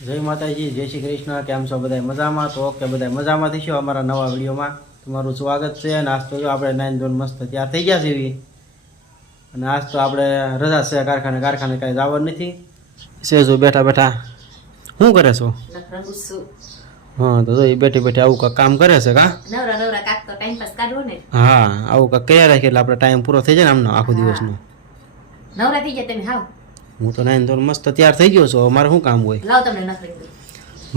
જય માતાજી, જય શ્રી કૃષ્ણ. કેમ છો બધા? મજામાં? તો ઓકે, બધા મજામાં થઈશું. અમારા નવા વિડીયોમાં તમારું સ્વાગત છે. અને આજ તો જો આપણે 9 ધોરણ મસ્ત તૈયાર થઈ ગયા છે. અને આજ તો આપણે રજા છે, કારખાને કાંઈ જવાનું નથી. સેજો બેઠા બેઠા શું કરે છો? હા, તો જો એ બેઠી બેઠી આવું કાંઈક કામ કરે છે. હા, આવું કાંઈક કર્યા રાખીએ એટલે આપણે ટાઈમ પૂરો થઈ જાય ને આમનો આખો દિવસનો. નવરા થઈ જાય તમે હાવ. હું તો 9 ધોરણ મસ્ત તૈયાર થઈ ગયો છું. મારે શું કામ હોય? લાવ તમને નખરી દઉં.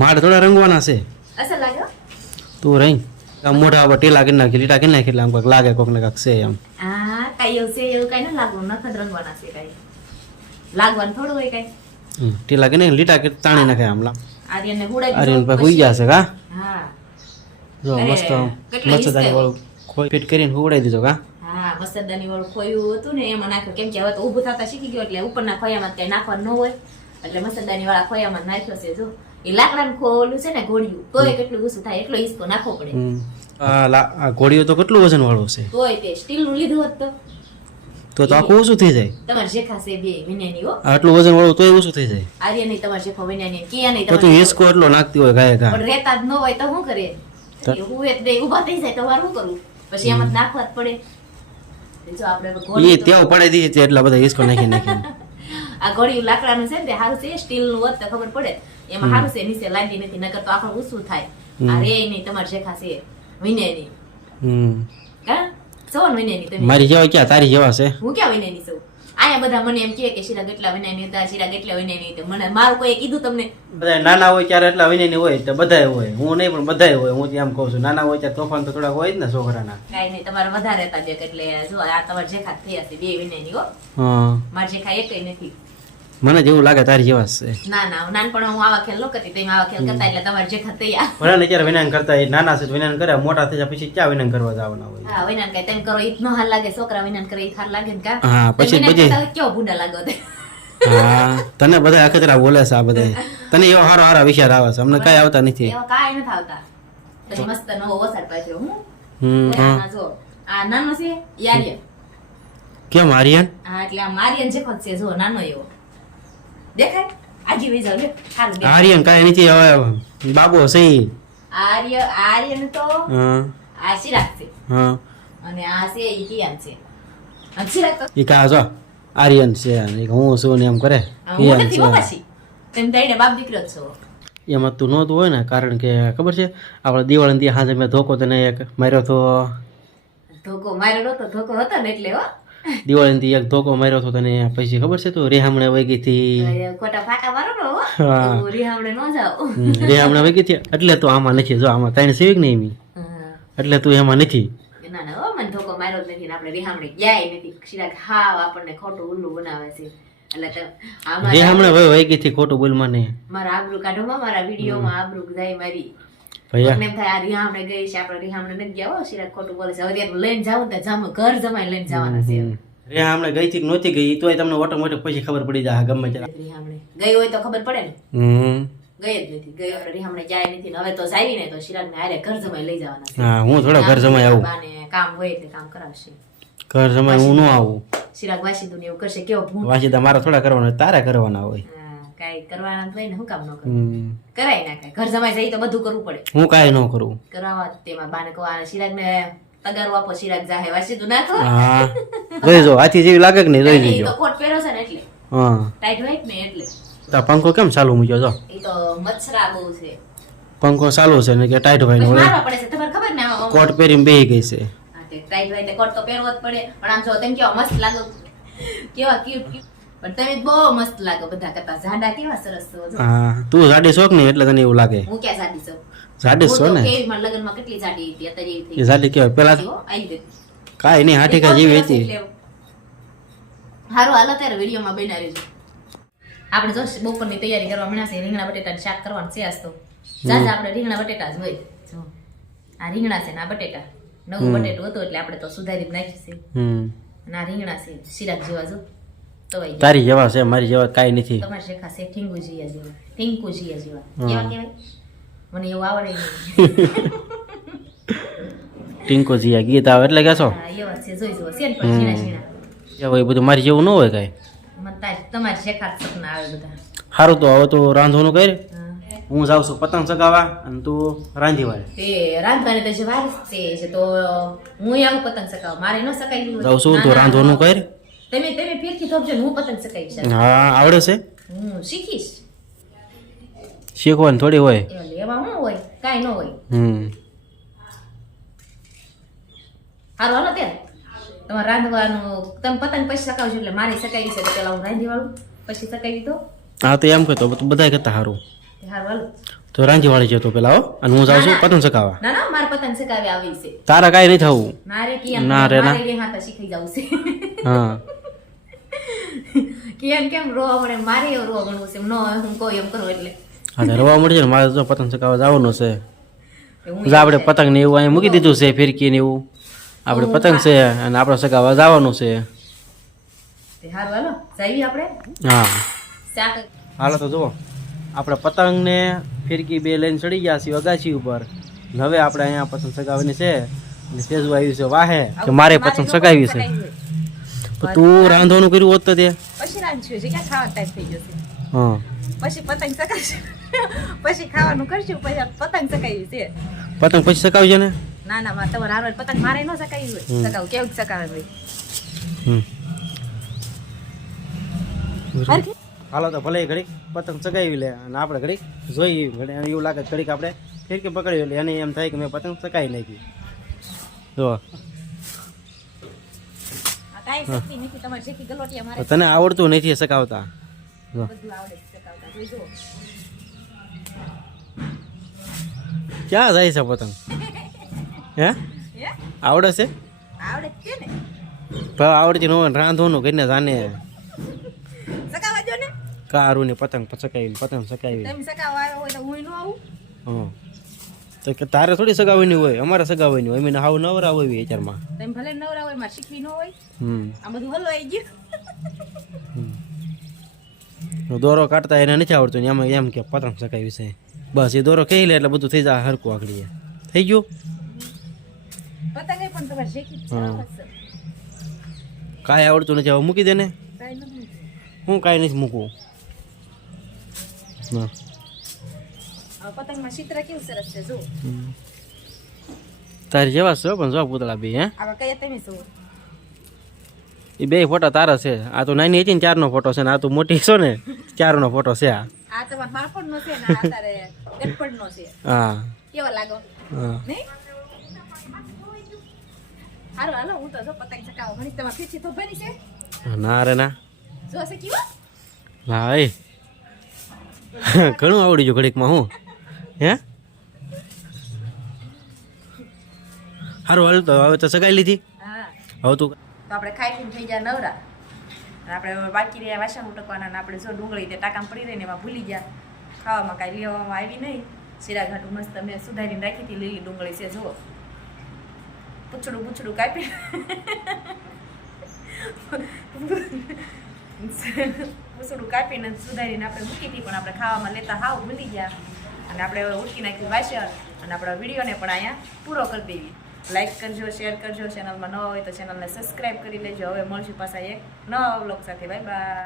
મારે થોડા રંગવાના છે. અસર લાગ્યો? તું રહી આમ મોઢા પર ટીલા કરી નાખી, લીટા કરી નાખી એટલે આમ કાંઈક લાગે, કોકને કાંઈક છે એમ. હા, કઈ એવું છે એવું કઈ ના લાગવું, નખદ રંગવાના છે કઈ. લાગવાનું થોડું હોય કઈ. ટીલા કરી નાખી, લીટા કરી તાણી નાખે આમ. આર્યનને હુડાઈ આર્યન પર હુઈ ગયા છે કા? હા. જો મસ્ત મસ્તદાની વાળું ખોઈ ફિટ કરીને હુવડાવી દીધો કા? હા, મસરદાની વાળું ખોયું હતું ને એમાં નાખ્યો, કેમ કે હવે તો ઊભું થતા શીખી ગયો એટલે ઉપરના ખોયામાં કઈ નાખવાનું ન હોય એટલે મસરદાની વાળા ખોયામાં નાખ્યો છે. જો એ લાકડાનું ખોલું છે ને ઘોડિયું, તોય કેટલું ગુસ્સું થાય એટલો હિસ્સો નાખવો પડે. આ ઘોડીઓ તો કેટલું વજન વાળું છે? તોય તે સ્ટીલ નું લીધું હોત તો આખું ઓછું થઈ જાય. તમારે શેખા છે બે વિનાની હો. આટલું વજન વાળું તોય ઓછું થઈ જાય. આર્ય નહીં તમારે શેખો વિનાની કિયા નહીં તો તું હિસકો એટલો નાખતી હોય ગાય ગા. પણ રેતા જ ન હોય તો શું કરીએ? હું એટલે ઊભા થઈ જાય તો મારે શું કરવું? પછી એમાં જ નાખવા જ પડે. જો આપણે એ તેવ પડાઈ દીધી છે એટલા બધા હિસકો નાખી નાખી. આ ઘોડિયું લાકડાનું છે ને તે સારું છે, સ્ટીલ નું હોત તો ખબર પડે. એમાં સારું છે, નીચે લાગી નથી, નકર તો આખું ઊંચું થાય. આ રે નહીં તમારે શેખા છે વિનાની. હા, છો ને વિનાની તમે? મારી જેવા ક્યાં, તારી જેવા છે? હું ક્યાં વિનાની છું? આયા બધા મને એમ કહે કે શિરા કેટલા વિનાની હતા, શિરા કેટલા વિનાની હતી. મને મારું કોઈ કીધું તમને? બધા નાના હોય ત્યારે એટલા વિનાની હોય તો બધાય હોય. હું નહીં પણ બધાય હોય. હું એમ કહું છું, નાના હોય ત્યારે તોફાન તો થોડા હોય જ ને છોકરાના. કાઈ નહીં, તમારે વધારે હતા બે એટલે જો આ તમારે જેખા થયા છે બે વિનાની હો. હા, મારે જેખા એકય નથી. મને જેવું લાગે તારી જેવા છે. ના ના, નાનપણ હું આવા ખેલ ન કરતી, તમે આવા ખેલ કરતા એટલે તમારે જેખા થયા. ભલે ને ત્યારે વિનાન કરતા એ નાના છે વિનાન કરે, મોટા થઈ જાય પછી ક્યાં વિનાન કરવા જવાના હોય? હા, વિનાન કઈ તમે કરો ઈ ન હાલ લાગે, છોકરા વિનાન કરે ઈ હાલ લાગે ને કા? હા, પછી બધી કેવો ભૂંડા લાગો તે. હા, તને બધા અખતરા બોલે છે આ બધા. તને એવો હારો હારા વિચાર આવે છે, અમને કઈ આવતા નથી. એવા કાઈ નથી આવતા. પછી મસ્ત નવો વસાડ પાછો હું. હા, જો આ નાનો છે યારિયન. કેમ આર્યન? હા, એટલે આ મારિયન જેખો છે, જો નાનો એવો દેખાય. આજી વી જાવ લે સારું દેખાય. આર્યન કાઈ નથી, હવે બાબો છે. આર્યન તો હા, આ ચિરાગ છે. હા, અને આ છે ઈ કિયાન છે. આ ચિરાગ તો ઈ કા જો આર્યન છે અને હું છું ને એમ કરે. હું નથી હો પાછી. તેમ તઈને બાપ દીકરો જ છો. એમાં તું નહોતું હોય ને, કારણ કે ખબર છે આપણે દિવાળી દી હાજે મેં ધોકો તને એક માર્યો તો. ધોકો માર્યો નતો, ધોકો હતો ને એટલે હો. દિવાળી દી એક ધોકો માર્યો તો તને, પછી ખબર છે તું રેહામણે વહી ગઈ હતી. ખોટા ફાકા મારો ને હો. હા. તો રીહામણે ન જાઓ. રેહામણે વહી ગઈ હતી એટલે તું આમાં નથી. જો આમાં તાઈને સેવિક નહીં એમી, એટલે તું એમાં નથી. ના ના હો, મને ધોકો માર્યો જ નથી ને આપણે રીહામણે ગયા નથી. ચિરાગ હાવ આપણને ખોટું ઉલ્લું બનાવે છે. એટલે રેહામણે વહી ગઈ હતી, ખોટું બોલ મને. મારા આબરૂ કાઢો માં, મારા વિડીયોમાં આબરૂ જાય મારી. ભૈયા મને એમ થાય આ રીહામણે ગઈ છે, આપણે રીહામણે નથી ગયા હો. ચિરાગ ખોટું બોલે છે. હવે ત્યાં લઈને જાવ તો જામ ઘર જમાઈ લઈને જવાના છે. રેહામણે ગઈ હતી કે નહોતી ગઈ તોય તમને ઓટોમેટિક પછી ખબર પડી જાય ગમે ત્યારે. રીહામણે ગઈ હોય તો ખબર પડે ને. ગઈ જ નથી, ગઈ આપણે રીહામણે જાય નથી ને હવે તો જાવી ને તો ચિરાગને હારે ઘર જમાઈ લઈ જવાના છે. હા, હું થોડા ઘર જમાઈ આવું. બાને કામ હોય એટલે કામ કરાવશે. ઘર જમાઈ હું ન આવું. ચિરાગ વાસીદુ ને એવું કરશે, કેવો ભૂંડ. વાસીદા મારા થોડા કરવાના, તારા કરવાના હોય. કાઈ કરવાના હોય ને, હું કામ ન કરું? કરાય નાખે. ઘર જમાઈ જાય તો બધું કરવું પડે. હું કાંઈ ન કરું. કરાવવા જ તેમાં બાને કહો આ ચિરાગને તગારું આપો, ચિરાગ જાહે વાસીદુ નાખો. હા, જોઈ જો આથી જેવી લાગે કે નહીં જોઈ ઈ લેજો. તો કોટ પહેરો છે ને એટલે હા, ટાઈટ હોય ને એટલે. તો પંખો કેમ ચાલુ મૂક્યો? જો ઈ તો મચ્છરા બહુ છે. પંખો ચાલુ છે ને કે ટાઈટ હોય ને પછી ઓલે મારવા પડે છે, તમારે ખબર ને આમાં. કોટ પહેરીને બેહી ગઈ છે. હા, તે ટાઈટ હોય તે કોટ તો પહેરવો જ પડે. પણ આમ જો તેમ કેવા મસ્ત લાગો, કેવા ક્યુટ ક્યુટ. પણ તમે બહુ મસ્ત લાગો બધા કરતા. જાડા કેવા સરસ છો જો. હા, તું જાડી શોખ ને એટલે તને એવું લાગે. હું ક્યાં જાડી છું? જાડી છો ને? કેવી મારા લગ્નમાં કેટલી જાડી હતી, અત્યારે એવી થઈ એ જાડી કેવાય પેલા ગઈ હો, આવી ગઈ. કાંઈ નહીં, હાટીકા જેવી હતી. હારું હાલો ત્યારે વિડીયોમાં બન્યા રહેજો. આપણે જો બપોરની તૈયારી કરવા મળ્યા છે. રીંગણા બટેટાનું શાક કરવાનું છે આજ તો. જાજા આપણે રીંગણા બટેટા જ હોય. જો આ રીંગણા છે ને આ બટેટા, નવું બટેટું હતું એટલે આપણે તો સુધારી જ નાખ્યું છે. અને આ રીંગણા છે ચિરાગ જેવા જો તવાઈ ગયા. તારી જેવા છે, મારી જેવા કાંઈ નથી. તમારે શેખા છે ઠીંગુ જીયા જેવા, ઠીંકુ જીયા જેવા. કેવા કહેવાય? મને એવું આવડે નહીં. ટિંકો જીયા ગીત આવે એટલે કહેશો? હા, એવા છે, જોઈ જુઓ છે ને પણ ઝીણા ઝીણા. એવું એ બધું મારી જેવું ન હોય કાંઈ. મને તમારી શેખા સપના આવે બધા. સારું તો હવે તો રાંધવાનું કરે. હું જાઉં છું પતંગ ચગાવવા અને તું રાંધી વાળે તે રાંધવાની તો જે વાર છે તો હું આવું પતંગ ચગાવ મારે ન સકાય જાઉં છું તો રાંધવાનું કર. તમે ફીરકી થોપજો ને હું પતંગ ચગાવીશ હા આવડે છે હું શીખીશ શીખવાની થોડી હોય. એ લેવા શું હોય કાંઈ ન હોય સારું હાલો ત્યારે તમારે રાંધવાનું તમે પતંગ પછી સકાવજો એટલે મારે સકાવી છે તો પેલા હું રાંધી વાળું પછી સકાવી તો હા તો એમ કહેતો બધા કરતા સારું સારું હાલો તો રાંધી વાળી જતો પેલા હો અને હું જાઉં છું પતંગ ચગાવવા. ના ના મારે પતંગ સકાવી આવી છે તારા કાંઈ નહીં થવું. મારે કિયાન ના રે ના. મારે રે હાથા શીખી જવું છે હા કિયાન કેમ રોવા મળે મારે એવું રોવા મળવું છે ન હું કહું એમ કરું એટલે હા તો રવા મળી જાય ને મારે તો પતંગ ચગાવવા જવાનું છે. હું જો આપણે પતંગ ને એવું અહીંયા મૂકી દીધું છે ફિરકી ને એવું આપણે પતંગ છે અને આપણે ચગાવવા જવાનું છે. સારું હાલો જાવી આપણે હા શાક હાલો તો જુઓ આપણે પતંગ ને ફિરકી બે લઈને ચડી ગયા છીએ અગાસી ઉપર. અને હવે આપણે અહીંયા પતંગ ચગાવવાની છે અને સેજુ આવ્યું છે વાહે કે મારે પતંગ ચગાવી છે. તો તું રાંધવાનું કર્યું હોત તો તે પછી રાંધશું છે ક્યાં ખાવાનો ટાઈમ થઈ જશે હા પછી પતંગ ચકાવશું પછી ખાવાનું કરશું પછી પતંગ ચકાવી છે પતંગ પછી ચગાવજો ને. ના ના મારે તમારે હારવાર પતંગ મારે ન ચકાવી હોય ચકાવ કેવું ચકાવે હોય હમ. હરખી? હાલો તો ભલે ઘડીક પતંગ ચગાવી લે અને આપણે ઘડીક જોઈએ ઘડી અને એવું લાગે કે ઘડીક આપણે ફિરકી પકડી એટલે એને એમ થાય કે મેં પતંગ ચગાવી નાખી. જો આ કાંઈ શીખી નથી તમારે શીખી ગલોટિયા મારે તને આવડતું નથી ચગાવતા. જો બધું આવડે છે ચકાવતા જોઈ જુઓ ક્યાં જાય છે પતંગ હે હે આવડે છે આવડે જ છે ને પણ આવડતી ન હોય ને રાંધવાનું કરીને જાને ચકાવવા જો ને કારું ને પતંગ ચકાવી પતંગ ચકાવી. તમે ચકાવવા આવ્યો હોય તો હું ન આવું હા તો કે તારે થોડી સગાવવાની હોય અમારે સગાવવાની હોય અમે હાવ નવરા હોય વિચારમાં. તમે ભલે નવરા હોય મારે શીખવી ન હોય હમ આ બધું હલો આવી ગયું દોરો કાઢતા એને નથી આવડતું ને એમાં એમ કે પતંગ ચકાવી છે બસ એ દોરો કહી લે એટલે બધું થઈ જાય હરકું આગળ થઈ ગયું. પતંગ પણ તમારે શીખી જ હા. છે કાંઈ આવડતું નથી હવે મૂકી દે ને. કાંઈ નથી હું કાંઈ નથી મૂકવું. હા હવે પતંગમાં ચિત્ર કેવું સરસ છે જો તારી જેવા છે હો પણ જો પૂતળા બે હે આવા કયા તમે છો એ બે ફોટા તારા છે. આ તો નાની હતી ને ત્યારનો ફોટો છે ને આ તો મોટી છો ને ત્યારનો ફોટો છે આ. આ તમારા બાળપણનો છે ને આ તારે ગટપણનો છે હા કેવા લાગો હા નહીં હાલો હાલો હું તો જો પતંગ ચકાવો ઘણી તમારે ફીરકી તો ભરી છે ના રે ના જો છે કેવા હા એ ઘણું આવડી ગયું ઘડીકમાં હું હે સારું હાલ તો હવે તો સગાઈ લીધી હા હવે તું તો આપણે ખાઈ પીને થઈ ગયા નવરા અને આપણે બાકી રહ્યા વાસણ ઉટકવાના અને આપણે જો ડુંગળી તે ટાંકામાં પડી રહીને એમાં ભૂલી ગયા ખાવામાં કાંઈ લેવામાં આવી નહીં શીરા ઘાટું મસ્ત મેં સુધારીને રાખી હતી લીલી ડુંગળી છે જુઓ પૂછડું કાપી પૂછડું કાપીને સુધારીને આપણે મૂકી હતી પણ આપણે ખાવામાં લેતા હાવ ભૂલી ગયા અને આપણે હવે ઉટકી નાખ્યું વાસણ અને આપણા વિડીયોને પણ અહીંયા પૂરો કરી દેવી. લાઈક કરજો, શેર કરજો, ચેનલમાં નવા હોય તો ચેનલને સબસ્ક્રાઈબ કરી લેજો. હવે મળશું પાછા એક નવા વ્લોગ સાથે. Bye bye.